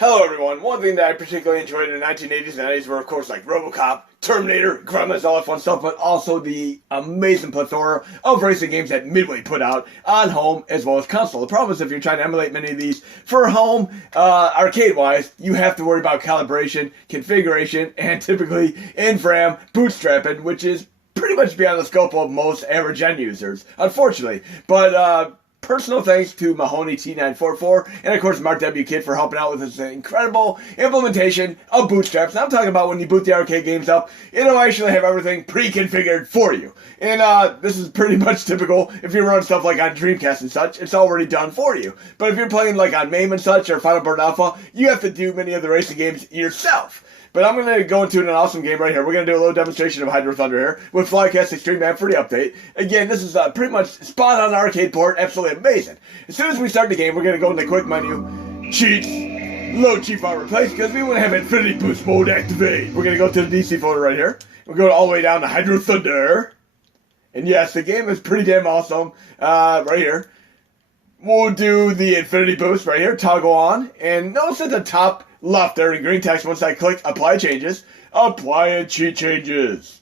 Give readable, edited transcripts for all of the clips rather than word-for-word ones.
Hello everyone. One thing that I particularly enjoyed in the 1980s and 90s were of course like RoboCop, Terminator, Gremlins, all that fun stuff, but also the amazing plethora of racing games that Midway put out on home as well as console. The problem is if you're trying to emulate many of these for home, arcade-wise, you have to worry about calibration, configuration, and typically nVram bootstrapping, which is pretty much beyond the scope of most average end users, unfortunately. But personal thanks to Mahoney T944 and of course markwkidd for helping out with this incredible implementation of bootstraps. And I'm talking about when you boot the arcade games up, it'll actually have everything pre-configured for you. And this is pretty much typical if you run stuff like on Dreamcast and such, it's already done for you. But if you're playing like on MAME and such or Final Burn Alpha, you have to do many of the racing games yourself. But I'm going to go into an awesome game right here. We're going to do a little demonstration of Hydro Thunder here with Flycast Extreme app for the update. Again, this is pretty much spot on arcade port. Absolutely amazing. As soon as we start the game, we're going to go in the quick menu, cheats, load cheat file replace, because we want to have Infinity Boost mode activate. We're going to go to the DC folder right here. We're going all the way down to Hydro Thunder. And yes, the game is pretty damn awesome right here. We'll do the Infinity Boost right here, toggle on, and notice at the top left there in green text, once I click apply changes, apply and cheat changes.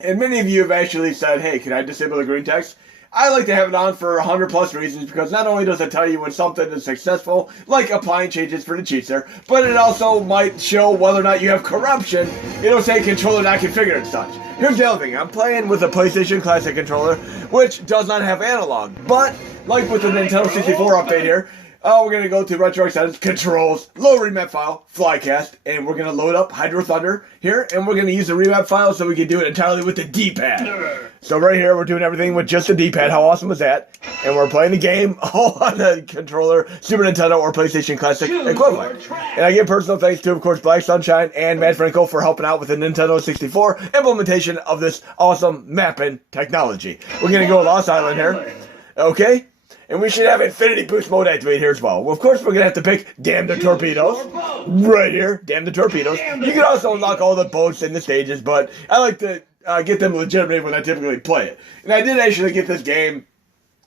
And many of you have actually said, hey, can I disable the green text? I like to have it on for 100 plus reasons, because not only does it tell you when something is successful, like applying changes for the cheats there, but it also might show whether or not you have corruption. It'll say controller not configured and such. Here's the other thing, I'm playing with a PlayStation Classic controller, which does not have analog, but like with the Nintendo 64 update here, we're going to go to Retro Settings, Controls, Load Remap File, Flycast, and we're going to load up Hydro Thunder here, and we're going to use the remap file so we can do it entirely with the D-pad. So right here, we're doing everything with just the D-pad. How awesome was that? And we're playing the game all on the controller, Super Nintendo or PlayStation Classic equivalent. And I give personal thanks to, of course, Black Sunshine and Matt Franco for helping out with the Nintendo 64 implementation of this awesome mapping technology. We're going to go Lost Island here. Okay? And we should have Infinity Boost mode activated here as well. Well, of course, we're going to have to pick Damn the Torpedoes. Right here. Damn the Torpedoes. You can also unlock all the boats in the stages, but I like to get them legitimated when I typically play it. And I did actually get this game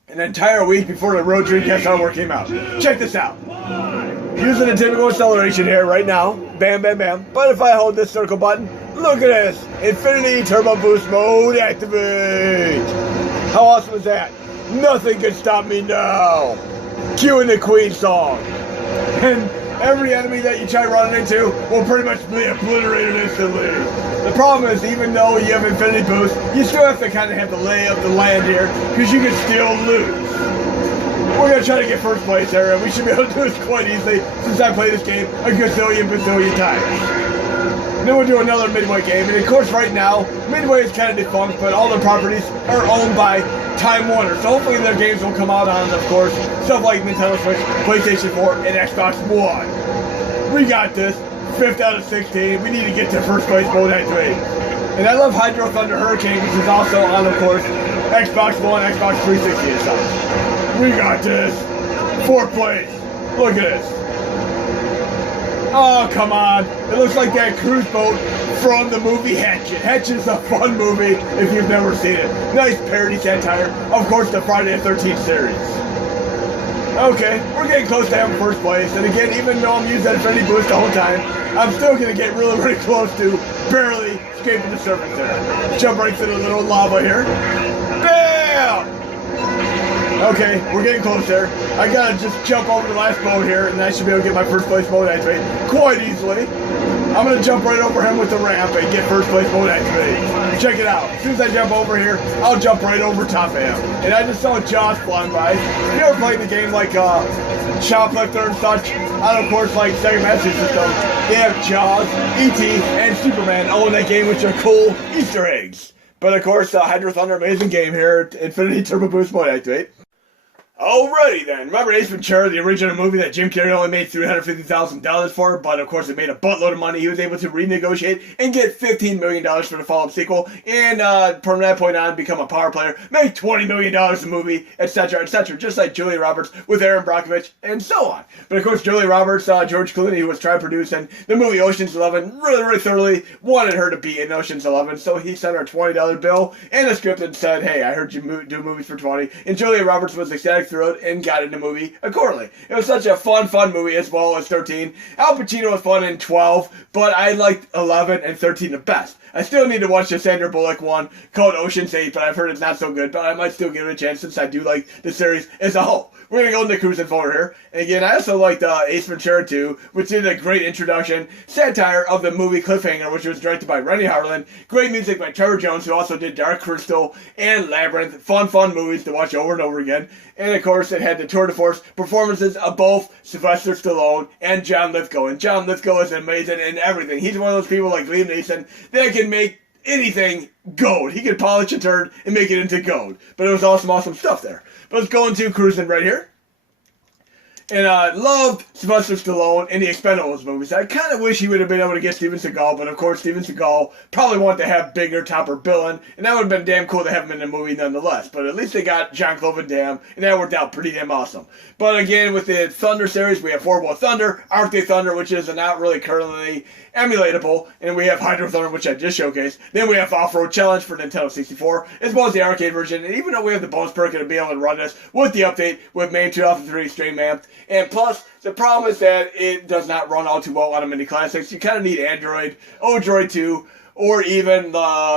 an entire week before the Road Dreamcast hardware came out. Check this out. Using a typical acceleration here right now. Bam, bam, bam. But if I hold this circle button, look at this. Infinity Turbo Boost mode activate. How awesome is that? Nothing can stop me now. Cueing the Queen song. And every enemy that you try running into will pretty much be obliterated instantly. The problem is, even though you have Infinity Boost, you still have to kind of have the lay of the land here, because you can still lose. We're going to try to get first place here, and we should be able to do this quite easily, since I played this game a gazillion times. Then we'll do another Midway game, and of course right now, Midway is kind of defunct, but all their properties are owned by Time Warner, so hopefully their games will come out on, of course, stuff like Nintendo Switch, PlayStation 4, and Xbox One. We got this. 5th out of 16. We need to get to first place mode activated. And I love Hydro Thunder Hurricane, which is also on, of course, Xbox One, Xbox 360 and stuff. We got this. 4th place. Look at this. Oh, come on. It looks like that cruise boat from the movie Hatchet. Hatchet's a fun movie if you've never seen it. Nice parody satire. Of course, the Friday the 13th series. Okay, we're getting close to having first place. And again, even though I'm using that Infinity Boost the whole time, I'm still going to get really close to barely escaping the surface there. Jump right through the little lava here. Bam! Okay, we're getting close there. I gotta just jump over the last boat here, and I should be able to get my first place mode activated quite easily. I'm gonna jump right over him with the ramp and get first place mode activated. Check it out. As soon as I jump over here, I'll jump right over top of him. And I just saw Jaws flying by. If you ever played the game like Shoplifter and such, and of course like Sega Master System, they have Jaws, E.T., and Superman all in that game, which are cool Easter eggs. But of course, Hydro Thunder, amazing game here. Infinity Turbo Boost mode activate. Alrighty then, remember Ace Ventura, the original movie that Jim Carrey only made $350,000 for, but of course it made a buttload of money. He was able to renegotiate and get $15 million for the follow-up sequel, and from that point on become a power player, make $20 million a movie, etc., just like Julia Roberts with Aaron Brockovich, and so on. But of course Julia Roberts, George Clooney, who was trying to produce and the movie Ocean's 11, really thoroughly wanted her to be in Ocean's 11, so he sent her a $20 bill and a script and said, hey, I heard you do movies for 20, and Julia Roberts was ecstatic back through it and got into the movie accordingly. It was such a fun movie as well as 13. Al Pacino was fun in 12, but I liked 11 and 13 the best. I still need to watch the Sandra Bullock one called Ocean's 8, but I've heard it's not so good, but I might still give it a chance since I do like the series as a whole. We're going to go into Cruis'n forward here. And again, I also liked Ace Ventura 2, which did a great introduction, satire of the movie Cliffhanger, which was directed by Rennie Harlan. Great music by Trevor Jones, who also did Dark Crystal and Labyrinth. Fun movies to watch over and over again. And of course, it had the tour de force performances of both Sylvester Stallone and John Lithgow. And John Lithgow is amazing in everything. He's one of those people like Liam Neeson that can make anything gold. He could polish a turd and make it into gold. But it was awesome stuff there. But let's go into Cruis'n right here. And I loved Sylvester Stallone in the Expendables movies. I kind of wish he would have been able to get Steven Seagal, but of course Steven Seagal probably wanted to have bigger, topper billing, and that would have been damn cool to have him in the movie nonetheless. But at least they got Jean-Claude Van Damme, and that worked out pretty damn awesome. But again, with the Thunder series, we have Horrible Thunder, Arctic Thunder, which is not really currently emulatable, and we have Hydro Thunder, which I just showcased. Then we have Offroad Challenge for Nintendo 64, as well as the arcade version. And even though we have the bonus perk to be able to run this with the update with MAME 2003 Xtreme Amped, and plus, the problem is that it does not run all too well on a Mini Classics. You kind of need Android, Odroid 2, or even,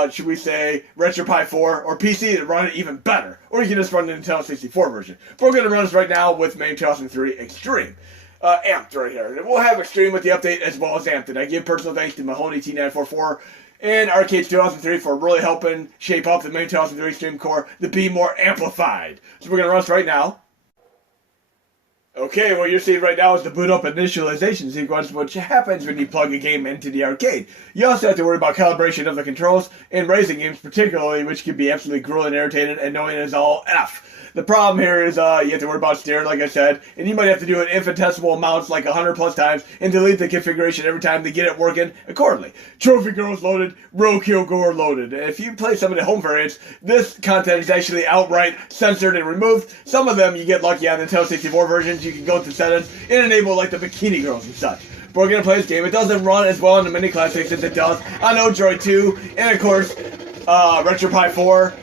should we say, RetroPie 4 or PC to run it even better. Or you can just run the Nintendo 64 version. But we're going to run this right now with MAME 2003 Xtreme. Amped right here. And we'll have Xtreme with the update as well as Amped. And I give personal thanks to Mahoney T944 and Arcades 2003 for really helping shape up the MAME 2003 Xtreme core to be more amplified. So we're going to run this right now. Okay, what you're seeing right now is the boot up initialization sequence, which happens when you plug a game into the arcade. You also have to worry about calibration of the controls in racing games particularly, which can be absolutely grueling, irritating, and annoying as all F. The problem here is you have to worry about steering, like I said, and you might have to do it infinitesimal amounts, like 100 plus times, and delete the configuration every time to get it working accordingly. Trophy Girls loaded, Roadkill Gore loaded. And if you play some of the home variants, this content is actually outright censored and removed. Some of them you get lucky on the Nintendo 64 versions. You can go to settings and enable like the Bikini Girls and such. But we're going to play this game. It doesn't run as well on the Mini Classics as it does on Odroid 2, and of course, RetroPie 4,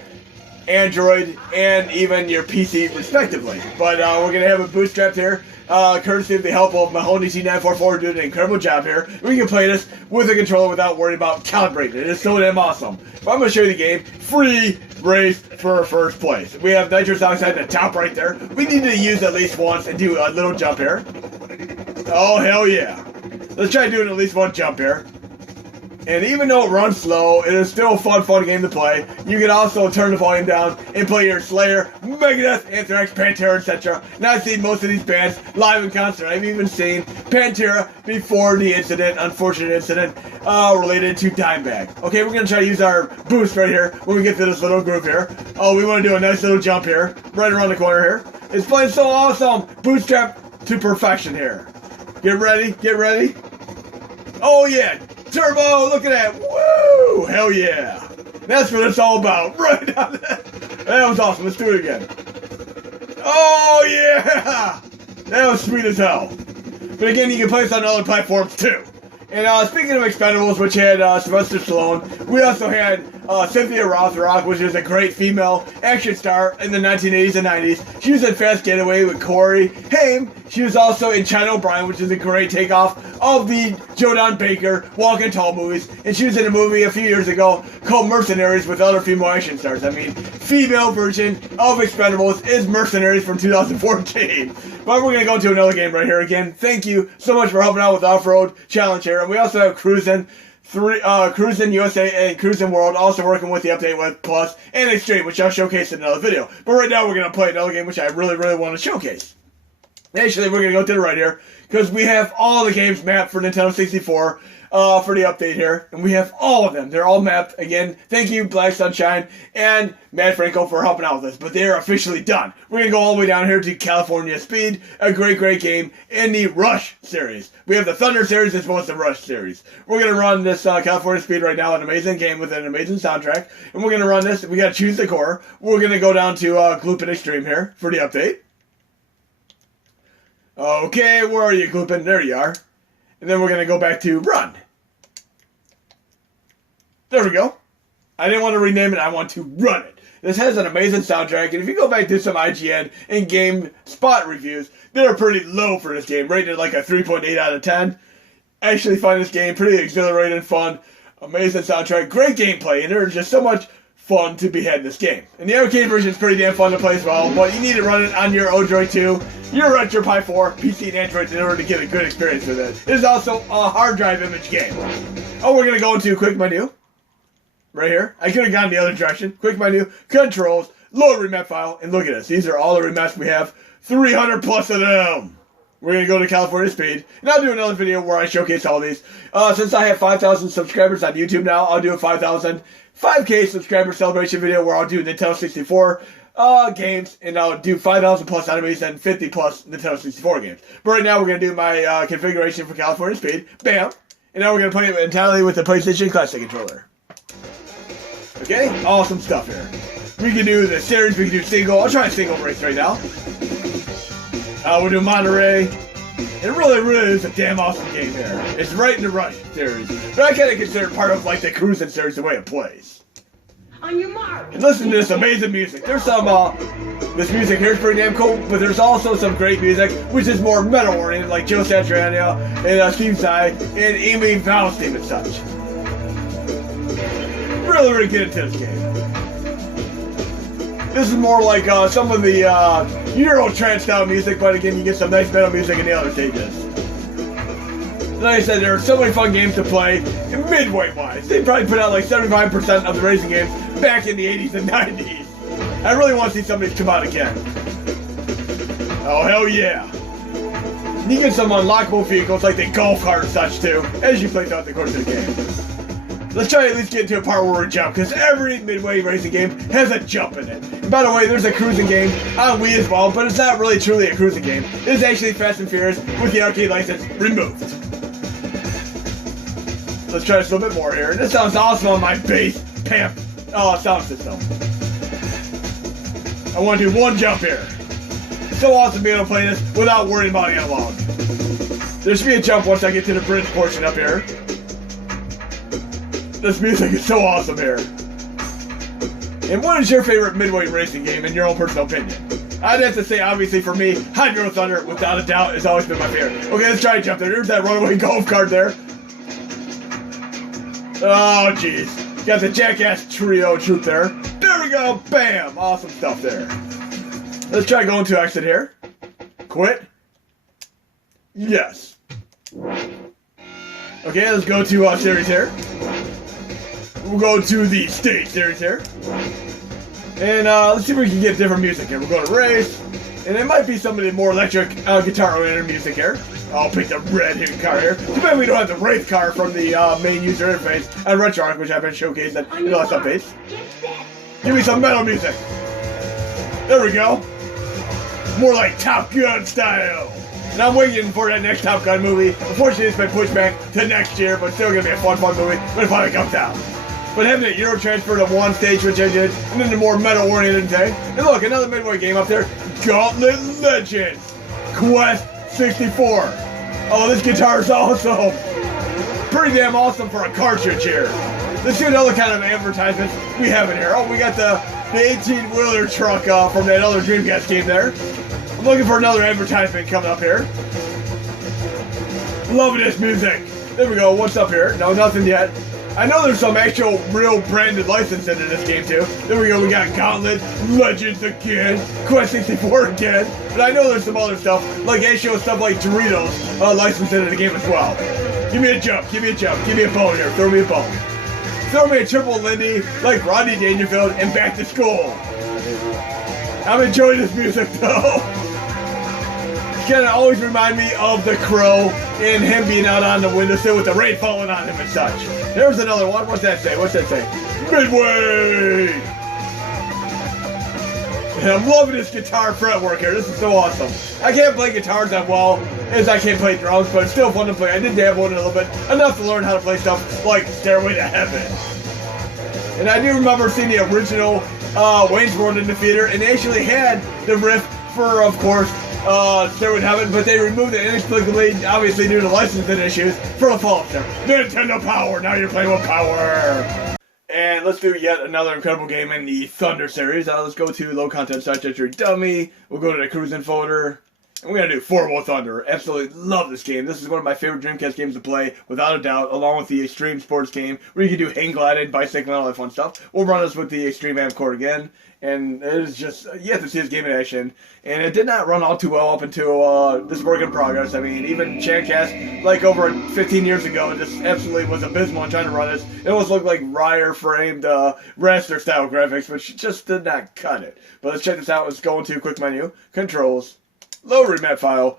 Android, and even your PC, respectively. But we're going to have it bootstrapped here, courtesy of the help of Mahoney T944, doing an incredible job here. We can play this with a controller without worrying about calibrating it. It's so damn awesome. But I'm going to show you the game. Free race for first place. We have nitrous oxide at the top right there. We need to use at least once and do a little jump here. Oh, hell yeah. Let's try doing at least one jump here. And even though it runs slow, it is still a fun game to play. You can also turn the volume down and play your Slayer, Megadeth, Anthrax, Pantera, etc. Now I've seen most of these bands live in concert. I've even seen Pantera before the incident, unfortunate incident, related to Dimebag. Okay, we're going to try to use our boost right here when we get to this little groove here. Oh, we want to do a nice little jump here, right around the corner here. It's playing so awesome. Bootstrap to perfection here. Get ready, get ready. Oh yeah. Turbo, look at that. Woo! Hell yeah. That's what it's all about. Right on that. That was awesome. Let's do it again. Oh yeah! That was sweet as hell. But again, you can play this on other platforms too. And speaking of Expendables, which had Sylvester Stallone, we also had Cynthia Rothrock, which is a great female action star in the 1980s and 90s. She was in Fast Getaway with Corey Haim. She was also in China O'Brien, which is a great takeoff of the Joe Don Baker Walking Tall movies. And she was in a movie a few years ago called Mercenaries with other female action stars. I mean, female version of Expendables is Mercenaries from 2014. But we're going to go to another game right here again. Thank you so much for helping out with Offroad Challenge here. And we also have Cruis'n USA and Cruis'n World also working with the update with Plus and Xtreme, which I'll showcase in another video. But right now we're going to play another game which I really want to showcase. Actually, we're going to go to the right here because we have all the games mapped for Nintendo 64 for the update here. And we have all of them. They're all mapped. Again, thank you, Black Sunshine and Matt Franco for helping out with this. But they are officially done. We're going to go all the way down here to California Speed, a great game in the Rush series. We have the Thunder series as well as the Rush series. We're going to run this California Speed right now, an amazing game with an amazing soundtrack. And we're going to run this. We got to choose the core. We're going to go down to Gloopin Xtreme here for the update. Okay, where are you, Gloopin? There you are. And then we're going to go back to Run. There we go. I didn't want to rename it. I want to run it. This has an amazing soundtrack, and if you go back to some IGN and GameSpot reviews, they're pretty low for this game, rated like a 3.8 out of 10. I actually find this game pretty exhilarating, fun, amazing soundtrack, great gameplay, and there's just so much fun to be had in this game. And the arcade version is pretty damn fun to play as well, but you need to run it on your Odroid 2, your Retro Pi 4, PC and Android in order to get a good experience with it. It is also a hard drive image game. Oh, we're going to go into quick menu. Right here. I could have gone the other direction. Quick menu, controls, load remap file, and look at this. These are all the remaps we have. 300 plus of them. We're going to go to California Speed, and I'll do another video where I showcase all these. Since I have 5,000 subscribers on YouTube now, I'll do a 5K subscriber celebration video where I'll do Nintendo 64 games, and I'll do 5,000 plus enemies and 50 plus Nintendo 64 games. But right now we're going to do my configuration for California Speed. Bam! And now we're going to play it entirely with the PlayStation Classic controller. Okay? Awesome stuff here. We can do the series, we can do single. I'll try a single race right now. We'll do Monterey. It really is a damn awesome game here. It's right in the Rush series. But I kind of consider it part of like the Cruis'n series the way it plays. On your mark. And listen to this amazing music. There's some, this music here is pretty damn cool, but there's also some great music, which is more metal-oriented, like Joe Satriani and Steve Tsai and Amy Val's theme and such. Really get into this game. This is more like some of the Euro trance style music, but again, you get some nice metal music in the other stages. Like I said, there are so many fun games to play, Midway-wise. They probably put out like 75% of the racing games back in the 80s and 90s. I really want to see some of these come out again. Oh, hell yeah. You get some unlockable vehicles like the golf cart and such too, as you play throughout the course of the game. Let's try to at least get into a part where we jump, because every Midway racing game has a jump in it. And by the way, there's a cruising game on Wii as well, but it's not really truly a cruising game. It's actually Fast and Furious with the arcade license removed. Let's try this a little bit more here. This sounds awesome on my bass PAMP sound system. I want to do one jump here. It's so awesome being able to play this without worrying about analog. There should be a jump once I get to the bridge portion up here. This music is so awesome here. And what is your favorite Midway racing game in your own personal opinion? I'd have to say, obviously, for me, Hydro Thunder, without a doubt, has always been my favorite. Okay, let's try a jump there. There's that runaway golf cart there. Oh, jeez. Got the Jackass Trio troop there. There we go. Bam. Awesome stuff there. Let's try going to exit here. Quit. Yes. Okay, let's go to series here. We'll go to the stage series here. And let's see if we can get different music here. We'll go to race. And it might be some of the more electric guitar-oriented music here. I'll pick the red car here. Too bad we don't have the race car from the main user interface at RetroArch, which I've been showcasing in the last updates. Give me some metal music. There we go. More like Top Gun style. And I'm waiting for that next Top Gun movie. Unfortunately, it's been pushed back to next year, but still gonna be a fun movie when it finally comes out. But having it Euro transfer to one stage, which I did, and then the more metal-oriented thing. And look, another Midway game up there. Gauntlet Legends. Quest 64. Oh, this guitar is awesome. Pretty damn awesome for a cartridge here. Let's see what other kind of advertisements we have in here. Oh, we got the 18-wheeler truck from that other Dreamcast game there. I'm looking for another advertisement coming up here. Loving this music. There we go. What's up here? No, nothing yet. I know there's some actual real branded license into this game too. There we go, we got Gauntlet, Legends again, Quest 64 again, and I know there's some other stuff, like actual stuff like Doritos licensed into the game as well. Give me a jump, give me a jump, give me a bone here, throw me a bone. Throw me a triple Lindy, like Rodney Dangerfield, and back to school. I'm enjoying this music though. It's gonna always remind me of The Crow and him being out on the windowsill with the rain falling on him and such. There's another one. What's that say? What's that say? Midway! And I'm loving this guitar fretwork here. This is so awesome. I can't play guitars that well as I can't play drums, but it's still fun to play. I did dabble in it a little bit, enough to learn how to play stuff like Stairway to Heaven. And I do remember seeing the original Wayne's World in the theater, and they actually had the riff for, of course, Stairway to Heaven, but they removed it inexplicably, obviously due to licensing issues, for the follow-up there. Nintendo Power, now you're playing with power. And let's do yet another incredible game in the Thunder series. Let's go to low content site trajectory dummy. We'll go to the Cruis'n folder. And we're going to do Forward Thunder. Absolutely love this game. This is one of my favorite Dreamcast games to play, without a doubt, along with the Xtreme sports game, where you can do hang gliding, bicycling, all that fun stuff. We'll run this with the Xtreme Amp cord again. And it is just, you have to see this game in action. And it did not run all too well up until this work in progress. I mean, even Chancast, like over 15 years ago, it just absolutely was abysmal in trying to run this. It almost looked like Ryer-framed raster-style graphics, which just did not cut it. But let's check this out. Let's go into quick menu, controls, load remap file,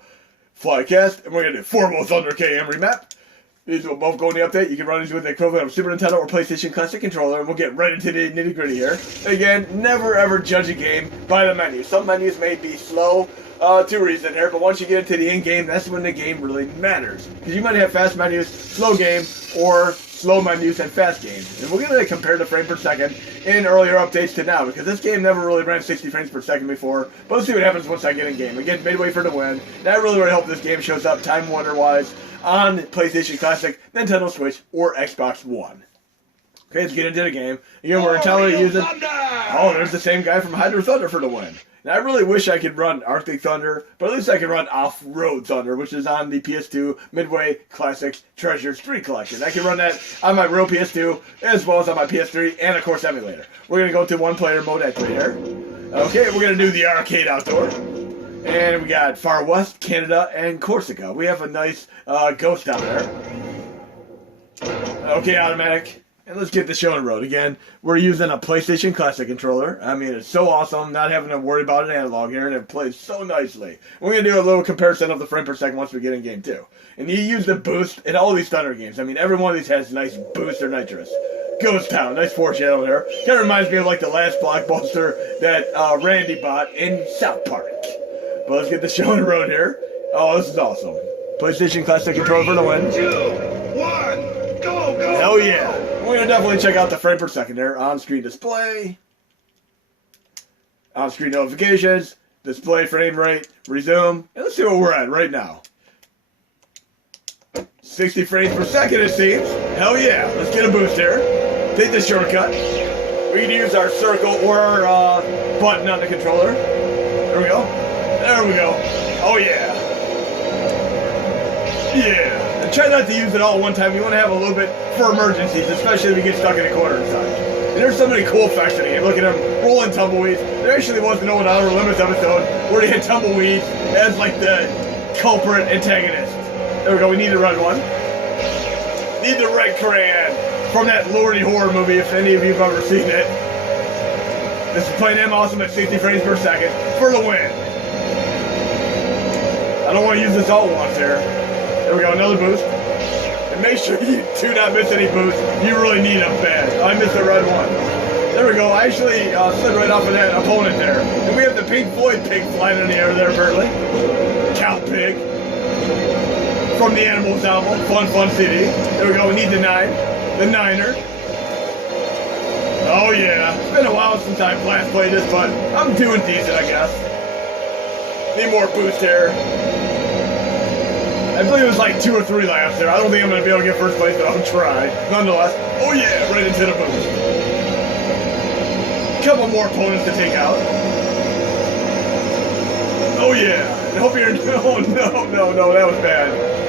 Flycast, and we're going to do Forward Thunder KM remap. These will both go in the update. You can run these with the equivalent of Super Nintendo or PlayStation Classic controller, and we'll get right into the nitty-gritty here. Again, never ever judge a game by the menu. Some menus may be slow to reason here, but once you get into the in-game, that's when the game really matters. Because you might have fast menus, slow game, or slow menus and fast games. And we're going to compare the frame per second in earlier updates to now, because this game never really ran 60 frames per second before. But let's see what happens once I get in game. Again, Midway for the win. That really would help this game shows up Time Warner-wise on PlayStation Classic, Nintendo Switch, or Xbox One. Okay, let's get into the game. Again, we're telling you using... Oh, there's the same guy from Hydro Thunder for the win. And I really wish I could run Arctic Thunder, but at least I can run Offroad Thunder, which is on the PS2 Midway Classics Treasures 3 collection. I can run that on my real PS2, as well as on my PS3, and of course emulator. We're going to go to one-player mode at 3 here. Okay, we're going to do the arcade outdoor. And we got Far West, Canada, and Corsica. We have a nice ghost down there. Okay, automatic. And let's get the show on the road. Again, we're using a PlayStation Classic controller. I mean, it's so awesome not having to worry about an analog here, and it plays so nicely. We're going to do a little comparison of the frame per second once we get in game 2. And you use the boost in all these Thunder games. I mean, every one of these has nice boost or nitrous. Ghost Town, nice foreshadow there. Kind of reminds me of like the last blockbuster that Randy bought in South Park. But let's get the show on the road here. Oh, this is awesome. PlayStation Classic controller for the win. 2, 1, go, go! Hell yeah. We're going to definitely check out the frame per second there. On-screen display. On-screen notifications. Display frame rate. Resume. And let's see where we're at right now. 60 frames per second it seems. Hell yeah. Let's get a boost here. Take the shortcut. We can use our circle or our button on the controller. There we go. There we go. Oh yeah. Yeah. And try not to use it all at one time. You want to have a little bit for emergencies, especially if you get stuck in a corner and such. And there's so many cool effects in the game. Look at them rolling tumbleweeds. There actually was an old Outer Limits episode where they hit tumbleweeds as like the culprit antagonist. There we go. We need the red one. Need the red crayon from that Lordy horror movie, if any of you have ever seen it. This is playing M awesome at 60 frames per second for the win. I don't want to use this all at once here. There we go, another boost. And make sure you do not miss any boosts. You really need them bad. I missed the red one. There we go, I actually slid right off of that opponent there. And we have the Pink Floyd pig flying in the air there, apparently. Cow pig. From the Animals album, Fun CD. There we go, we need the 9. The 9er. Oh yeah, it's been a while since I've last played this, but I'm doing decent, I guess. Need more boost here. I believe it was like 2 or 3 laps there. I don't think I'm going to be able to get first place, but I'll try. Nonetheless, oh yeah, right into the boost. Couple more opponents to take out. Oh yeah, I hope you're... Oh no, that was bad.